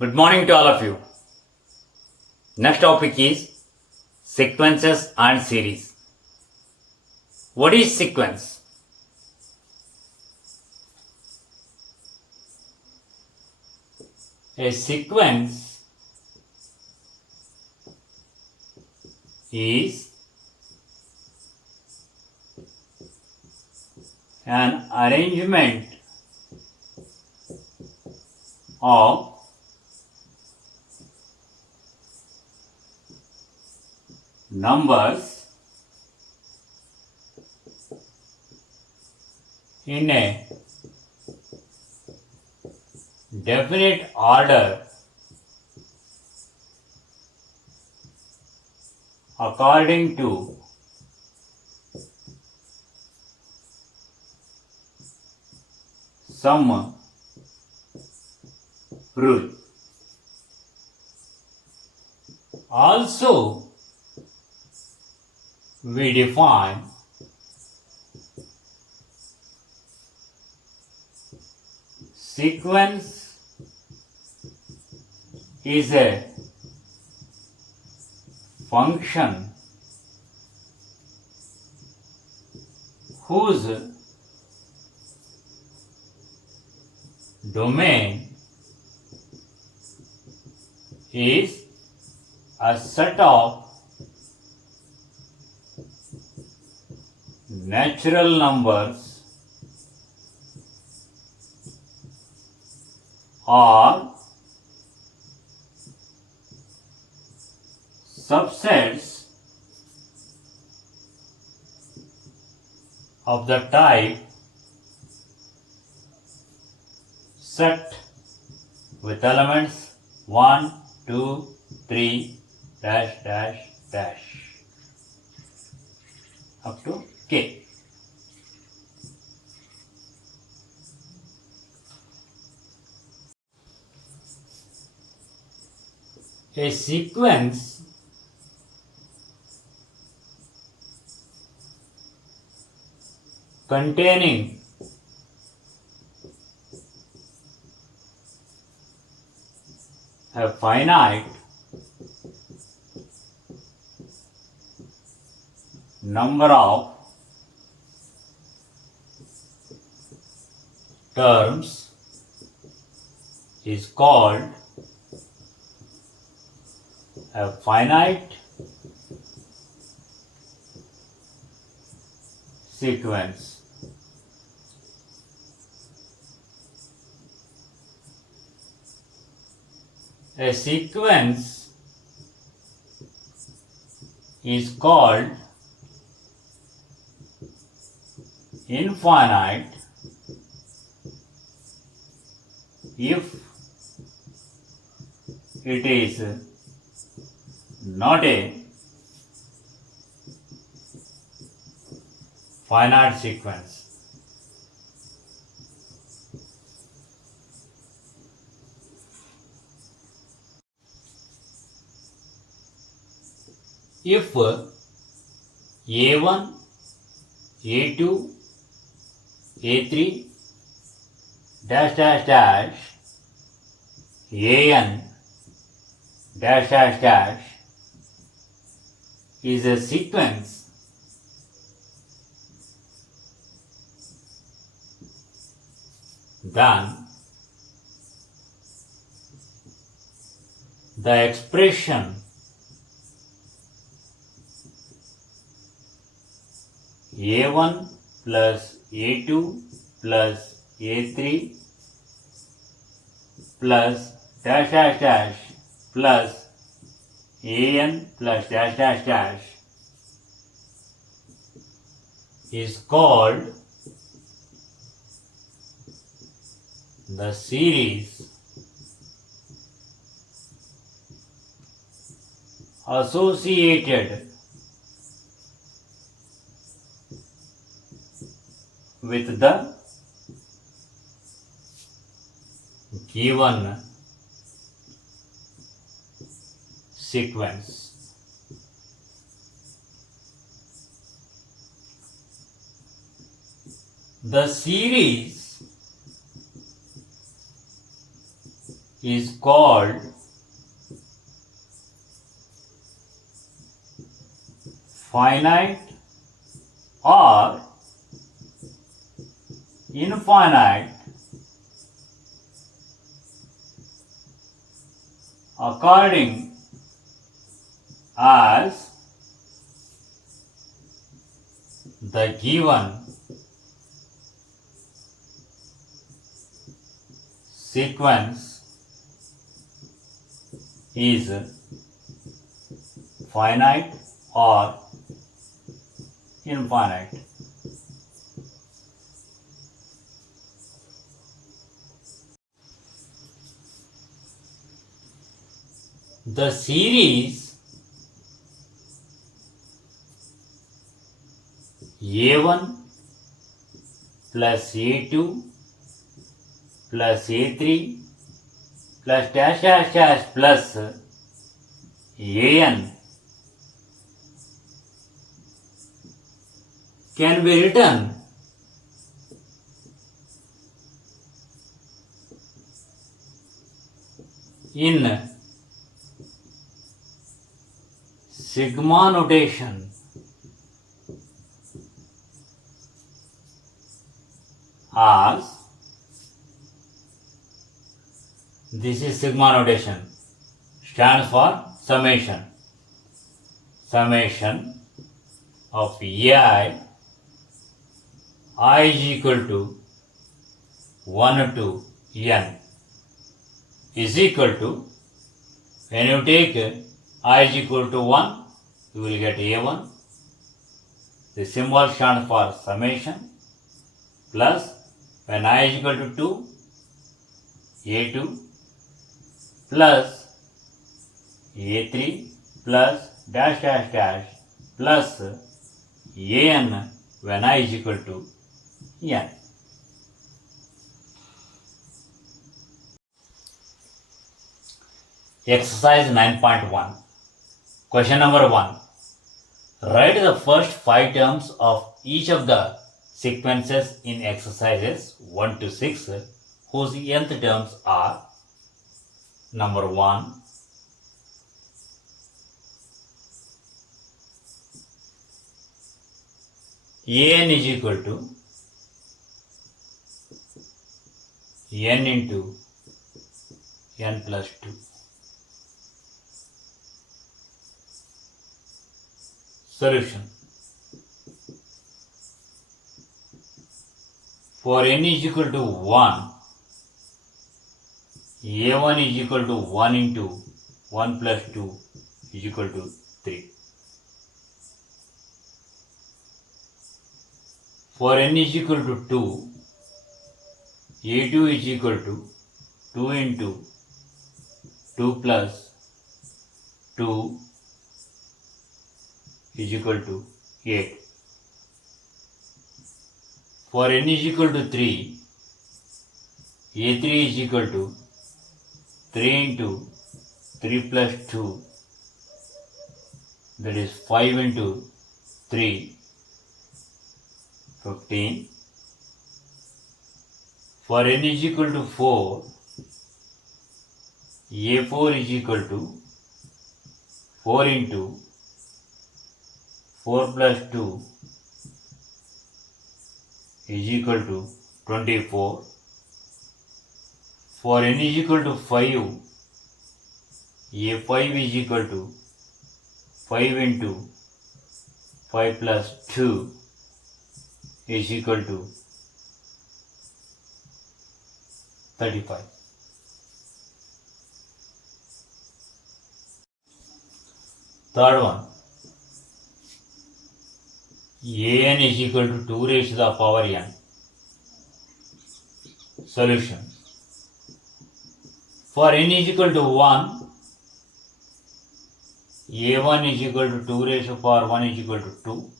Good morning to all of you. Next topic is sequences and series. What is sequence? A sequence is an arrangement of numbers in a definite order according to some rule. Also, we define sequence is a function whose domain is a set of natural numbers or subsets of the type set with elements 1, 2, 3, dash, dash, dash up to k. A sequence containing a finite number of terms is called a finite sequence. A sequence is called infinite if it is not a finite sequence. If A1, A2, A3, dash dash dash, AN, dash dash dash is a sequence, then the expression A1 plus A2 plus A3 plus dash dash dash plus AN plus dash dash dash is called the series associated with the given sequence. The series is called finite or infinite according as the given sequence is finite or infinite. The series A1 plus A2 plus A3 plus dash dash dash plus AN can be written in sigma notation as, this is sigma notation, stands for summation of I is equal to 1 to n is equal to, when you take I is equal to 1, you will get A1. The symbol stands for summation, plus when I is equal to 2, A2 plus A3 plus dash dash dash plus AN when I is equal to n. Exercise 9.1. Question number 1. Write the first 5 terms of each of the sequences in exercises 1 to 6 whose nth terms are: number 1, An is equal to n into n plus 2. Solution. For n is equal to 1, A1 is equal to 1 into 1 plus 2 is equal to 3. For n is equal to 2, A2 is equal to 2 into 2 plus 2 is equal to 8. For n is equal to 3, A3 is equal to 3 into 3 plus 2, that is 5 into 3, 15. For n is equal to 4, A4 is equal to 4 into 4 plus 2 is equal to 24. For n is equal to 5, A5 is equal to 5 into 5 plus 2 is equal to 35. Third one, An is equal to 2 raised to the power n. Solution. For n is equal to 1, A1 is equal to 2 raised to the power 1 is equal to 2.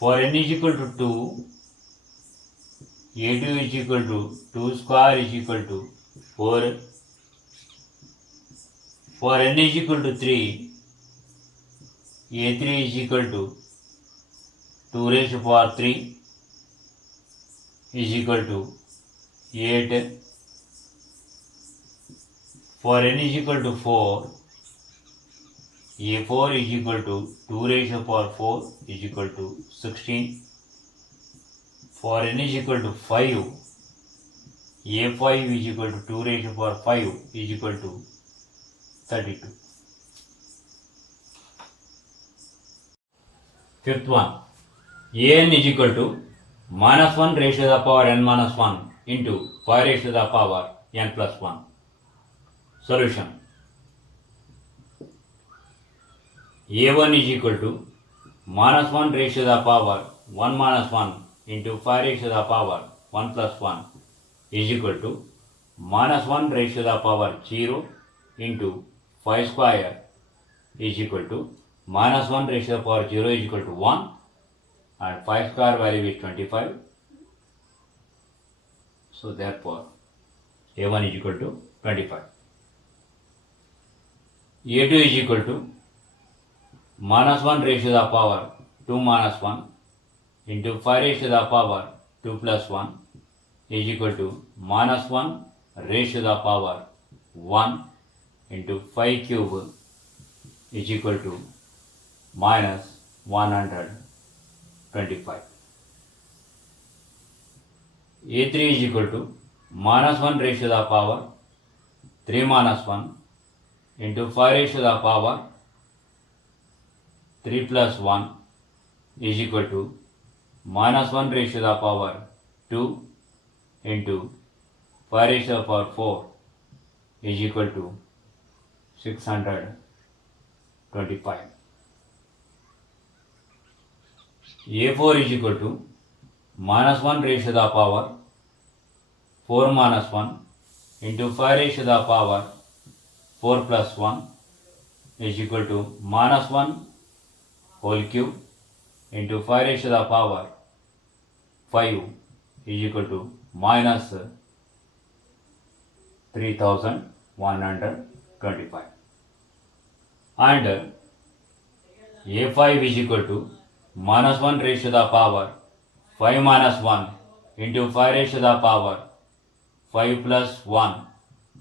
For n is equal to 2, A2 is equal to 2 square is equal to 4. For n is equal to 3, A3 is equal to 2 raised to the power 3 is equal to 8. For n is equal to 4, a4 is equal to 2 raised to the power 4 is equal to 16. For n is equal to 5, a5 is equal to 2 raised to the power 5 is equal to 32. Fifth one, an is equal to minus 1 raised to the power n minus 1 into 5 raised to the power n plus 1. Solution. a1 is equal to minus 1 raised to the power 1 minus 1 into 5 raised to the power 1 plus 1 is equal to minus 1 raised to the power 0 into 5 square is equal to minus 1 raised to the power 0 is equal to 1 and 5 square value is 25. So therefore a1 is equal to 25. a2 is equal to minus 1 raised to the power 2 minus 1 into 5 raised to the power 2 plus 1 is equal to minus 1 raised to the power 1 into 5 cube is equal to minus 125. a3 is equal to minus 1 raised to the power 3 minus 1 into 5 raised to the power 3 plus 1 is equal to minus 1 raised to the power 2 into 5 raised to the power 4 is equal to 625. a4 is equal to minus 1 raised to the power 4 minus 1 into 5 raised to the power 4 plus 1 is equal to minus 1 whole cube into 5 raised to the power 5 is equal to minus 3125. And a5 is equal to minus 1 raised to the power 5 minus 1 into 5 raised to the power 5 plus 1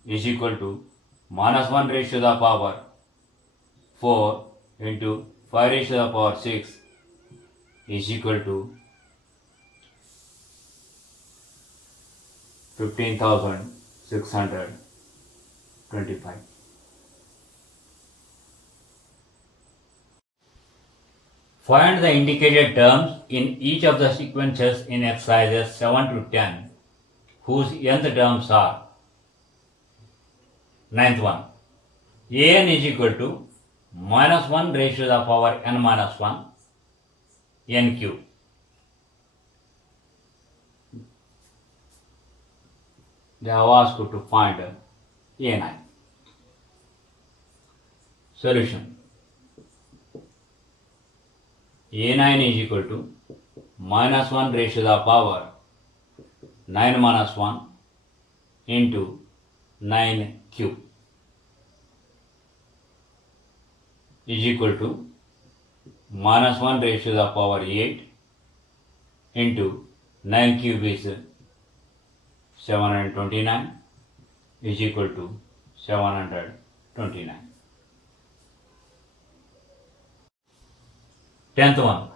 is equal to minus 1 raised to the power 4 into 5 raised to the power 6 is equal to 15,625. Find the indicated terms in each of the sequences in exercises 7 to 10 whose nth terms are. Ninth one, an is equal to minus 1 raised to the power n minus 1 n cube. They have asked you to find a9. Solution. a9 is equal to minus 1 raised to the power 9 minus 1 into 9 cube is equal to minus 1 raised to the power 8 into 9 cube is 729 is equal to 729. 10th one,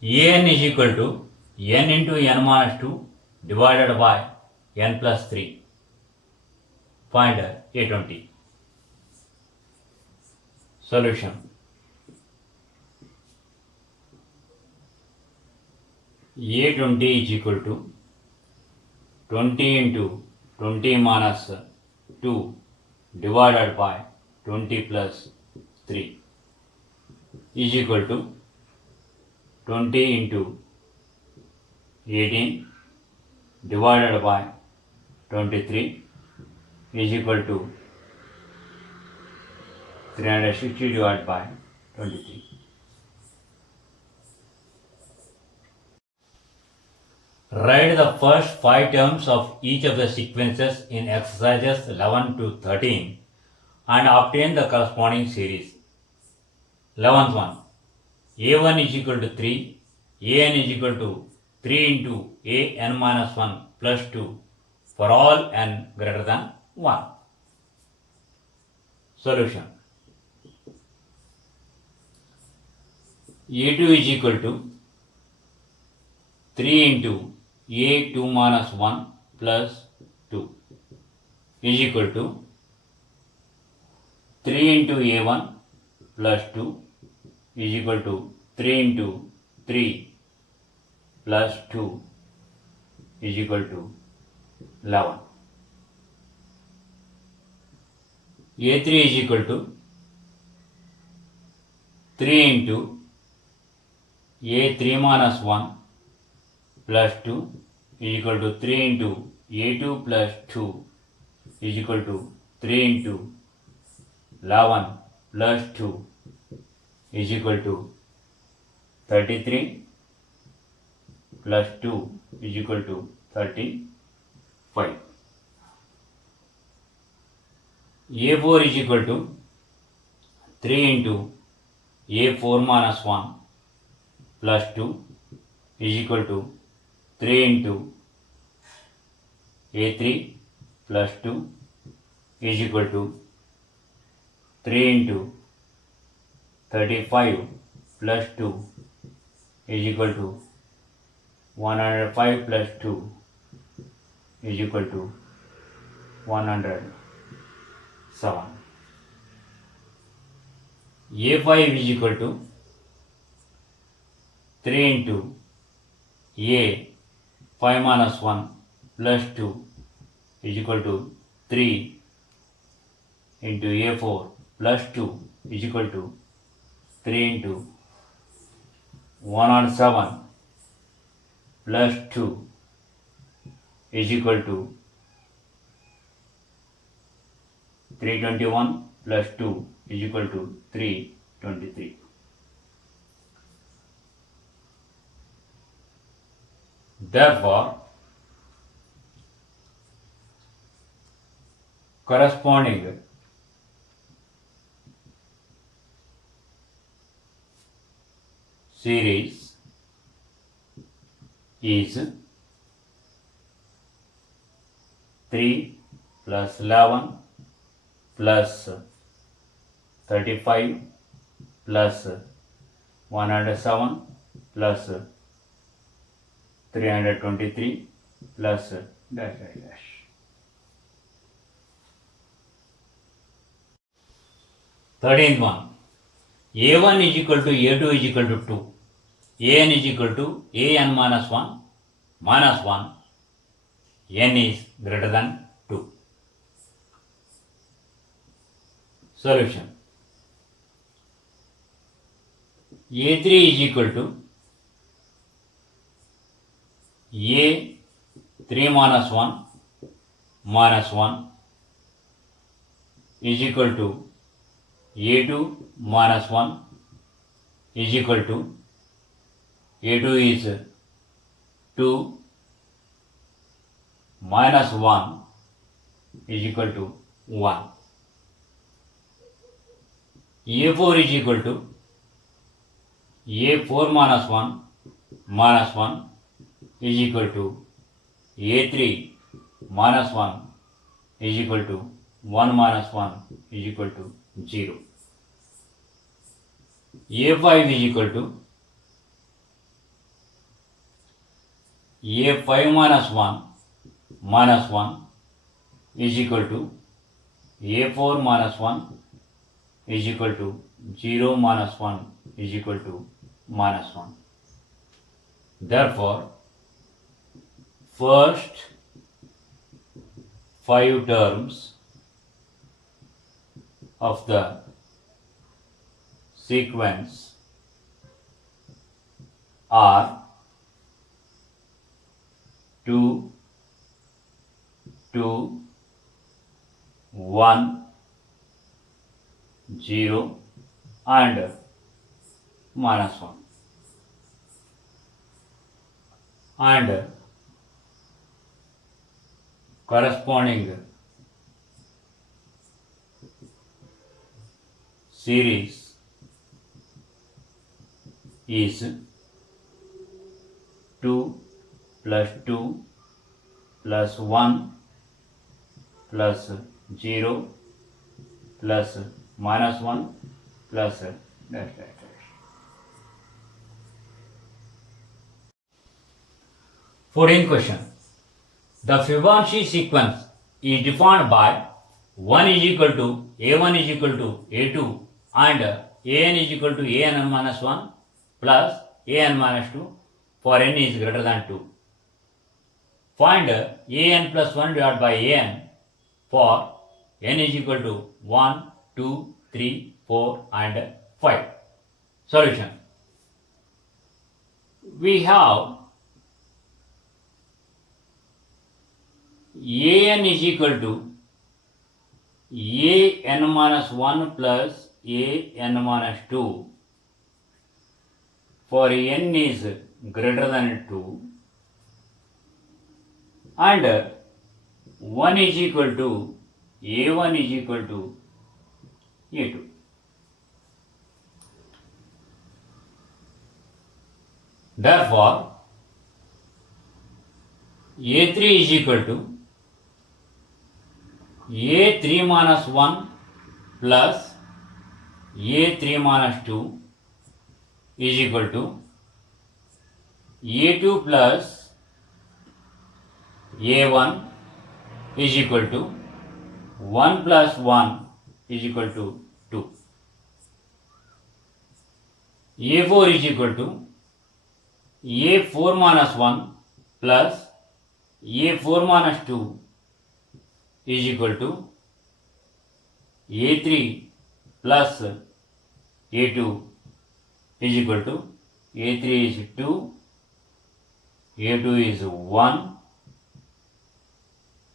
an is equal to n into n minus 2 divided by n plus 3. Find a20. Solution. a20 is equal to 20 into 20 minus 2 divided by 20 plus 3 is equal to 20 into 18 divided by 23 is equal to 360 divided by 23. Write the first 5 terms of each of the sequences in exercises 11 to 13 and obtain the corresponding series. 11th one, a1 is equal to 3, an is equal to 3 into a n minus 1 plus 2 for all n greater than 1. Solution. A2 is equal to 3 into A2 minus 1 plus 2 is equal to 3 into A1 plus 2 is equal to 3 into 3 plus 2 is equal to 11. A3 is equal to 3 into A3 minus 1 plus 2 is equal to 3 into A2 plus 2 is equal to 3 into 11 plus 2 is equal to 33 plus 2 is equal to 35. A4 is equal to 3 into A4 minus 1 plus 2 is equal to 3 into A3 plus 2 is equal to 3 into 35 plus 2 is equal to 105 plus 2 is equal to 107. A5 is equal to 3 into A5 minus 1 plus 2 is equal to 3 into A4 plus 2 is equal to 3 into 107 plus 2 is equal to 321 plus 2 is equal to 323. Therefore, corresponding series is 3 plus 11 plus 35 plus 107 plus 323 plus dash dash dash. Thirteenth one. A1 is equal to A2 is equal to 2. An is equal to An minus 1 minus 1. N is greater than 2. Solution. A3 is equal to A3 minus 1 minus 1 is equal to A2 minus 1 is equal to A2 is 2 minus 1 is equal to 1. A4 is equal to A4 minus 1 minus 1 is equal to A3 minus 1 is equal to 1 minus 1 is equal to 0. A5 is equal to A5 minus 1 minus 1 is equal to A4 minus 1 is equal to 0 minus 1 is equal to minus 1. Therefore, first 5 terms of the sequence are 2, 2, 1, 0 and minus 1. And corresponding series is 2 plus 2 plus 1 plus 0 plus minus 1 plus dash dash dash. 14th question. The Fibonacci sequence is defined by 1 is equal to a1 is equal to a2 and an is equal to an minus 1 plus an minus 2 for n is greater than 2. Find an plus 1 divided by an for n is equal to 1, 2, 3, 4 and 5. Solution. We have an is equal to an minus 1 plus an minus 2 for n is greater than 2 and 1 is equal to a1 is equal to a2. Therefore, a3 is equal to a3 minus 1 plus a3 minus 2 is equal to a2 plus a1 is equal to 1 plus 1 is equal to 2. a4 is equal to a4 minus 1 plus a4 minus 2 is equal to a3 plus a2 is equal to a3 is 2, a2 is 1,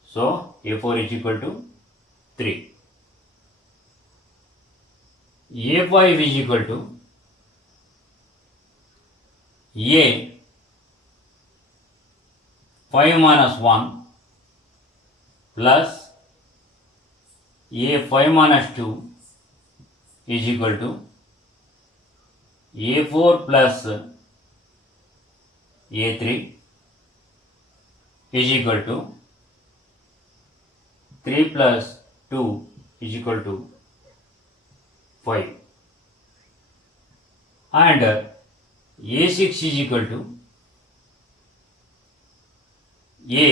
so a4 is equal to 3. a5 is equal to a 5 minus 1 plus a5 minus 2 is equal to a4 plus a3 is equal to 3 plus 2 is equal to 5 and a6 is equal to a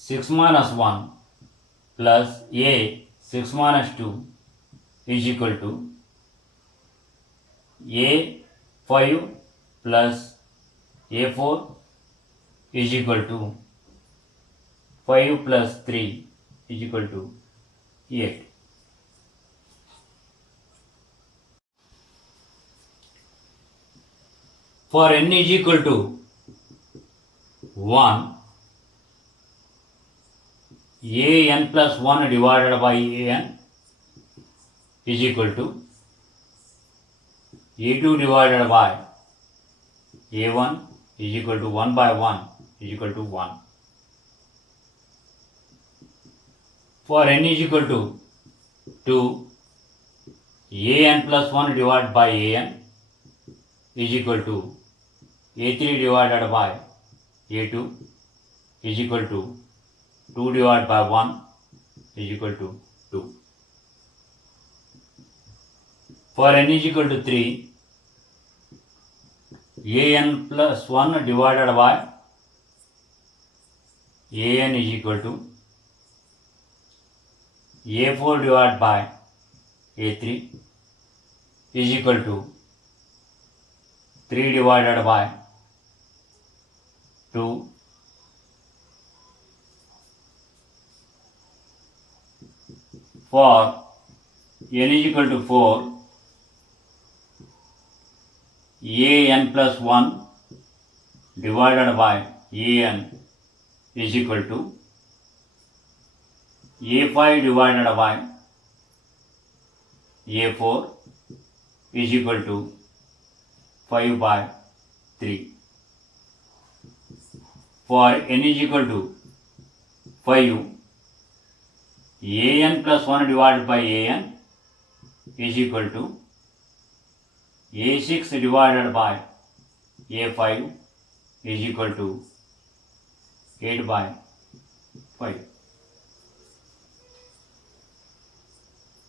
6 minus 1 plus a 6 minus 2 is equal to a 5 plus a4 is equal to 5 plus 3 is equal to 8. For n is equal to 1, an plus 1 divided by an is equal to a2 divided by a1 is equal to 1 by 1 is equal to 1. For n is equal to 2, an plus 1 divided by an is equal to a3 divided by a2 is equal to 2 divided by 1 is equal to 2. For n is equal to 3, an plus 1 divided by an is equal to a4 divided by a3 is equal to 3 divided by 2 . For n is equal to 4, an plus 1 divided by an is equal to a5 divided by a4 is equal to 5 by 3. For n is equal to 5, an plus 1 divided by an is equal to a6 divided by a5 is equal to 8 by 5.